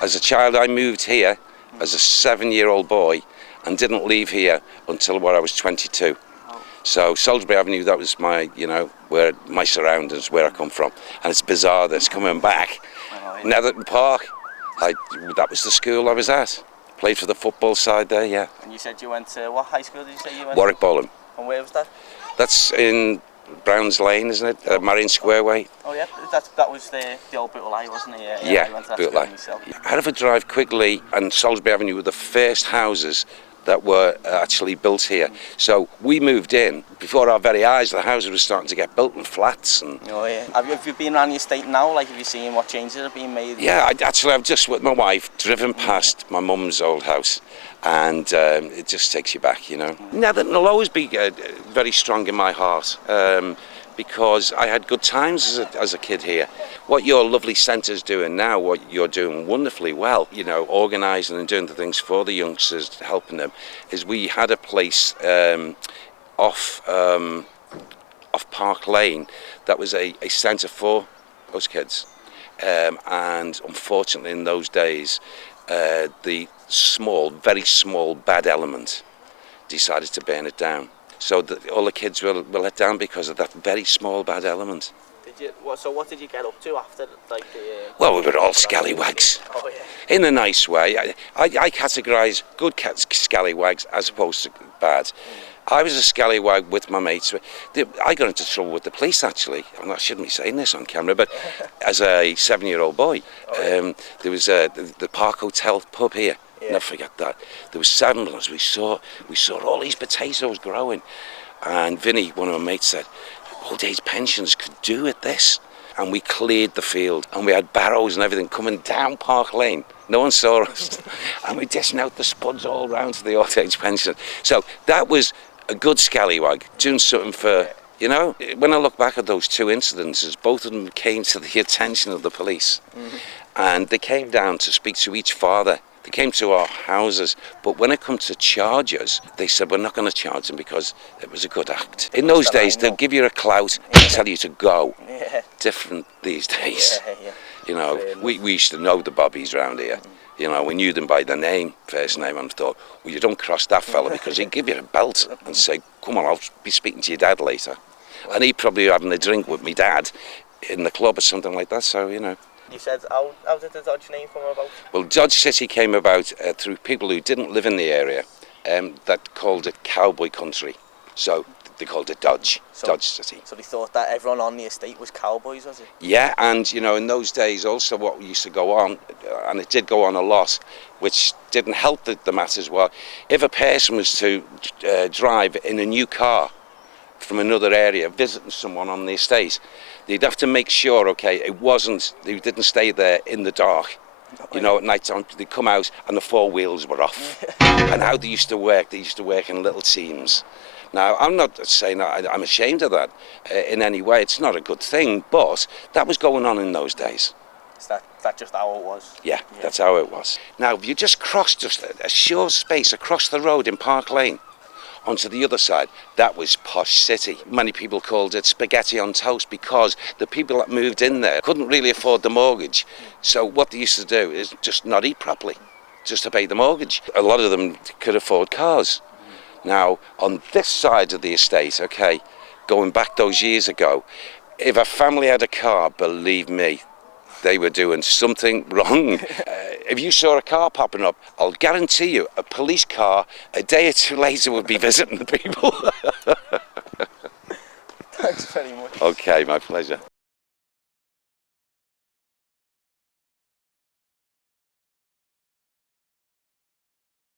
As a child, I moved here as a 7-year-old boy and didn't leave here until I was 22. So Salisbury Avenue, that was my, where my surroundings, where I come from. And it's bizarre this coming back. Netherton Park, that was the school I was at. Played for the football side there, yeah. And you said you went to, what high school did you say you went Warwick Bowling. And where was that? That's in Browns Lane, isn't it? Marion Square Way. Oh yeah, that was the old Bootley, wasn't it? Yeah, I went to that Bootley. Hereford Drive, Quigley and Salisbury Avenue were the first houses that were actually built here. So we moved in before our very eyes. The houses were starting to get built in flats. And oh yeah. Have you been around the estate now? Like, have you seen what changes have been made? Yeah, I've just with my wife driven past my mum's old house, and it just takes you back, Netherton will always be very strong in my heart. Because I had good times as a kid here. What your lovely centre's doing now, what you're doing wonderfully well, organising and doing the things for the youngsters, helping them, is we had a place off Park Lane that was a centre for those kids. And unfortunately in those days, the very small bad element decided to burn it down. So all the kids were let down because of that very small bad element. So what did you get up to after, like? Well, we were all scallywags. Oh yeah. In a nice way. I categorise good scallywags as opposed to bad. I was a scallywag with my mates. I got into trouble with the police, actually. I shouldn't be saying this on camera, but as a 7-year-old boy, there was the Park Hotel pub here. Yeah. Never forget that. There was 7 of us. We saw all these potatoes growing, and Vinny, one of my mates, said, "Old age pensions could do with this." And we cleared the field, and we had barrows and everything coming down Park Lane. No one saw us, and we dishing out the spuds all round to the old age pension. So that was a good scallywag doing something for. When I look back at those 2 incidences, both of them came to the attention of the police, and they came down to speak to each father. They came to our houses, but when it comes to charges, they said, we're not going to charge them because it was a good act. In those days, they'll give you a clout and tell you to go. Yeah. Different these days. Yeah. We used to know the bobbies round here. We knew them by their name, first name, and thought, well, you don't cross that fella because he'd give you a belt and say, come on, I'll be speaking to your dad later. And he'd probably be having a drink with me dad in the club or something like that, so, You said, how did the Dodge name come about? Well, Dodge City came about through people who didn't live in the area that called it cowboy country. So they called it Dodge City. So they thought that everyone on the estate was cowboys, was it? Yeah, and in those days also what used to go on, and it did go on a lot, which didn't help the matters, well, if a person was to drive in a new car from another area visiting someone on the estate, they'd have to make sure, they didn't stay there in the dark. At night time, they'd come out and the 4 wheels were off. And how they used to work in little teams. Now, I'm not saying I'm ashamed of that in any way. It's not a good thing, but that was going on in those days. Is that just how it was? Yeah, that's how it was. Now, if you just cross just a short space across the road in Park Lane, onto the other side, that was Posh City. Many people called it spaghetti on toast because the people that moved in there couldn't really afford the mortgage. So what they used to do is just not eat properly, just to pay the mortgage. A lot of them could afford cars. Now, on this side of the estate, going back those years ago, if a family had a car, believe me, they were doing something wrong. If you saw a car popping up, I'll guarantee you a police car a day or 2 later would be visiting the people. Thanks very much. Okay, my pleasure.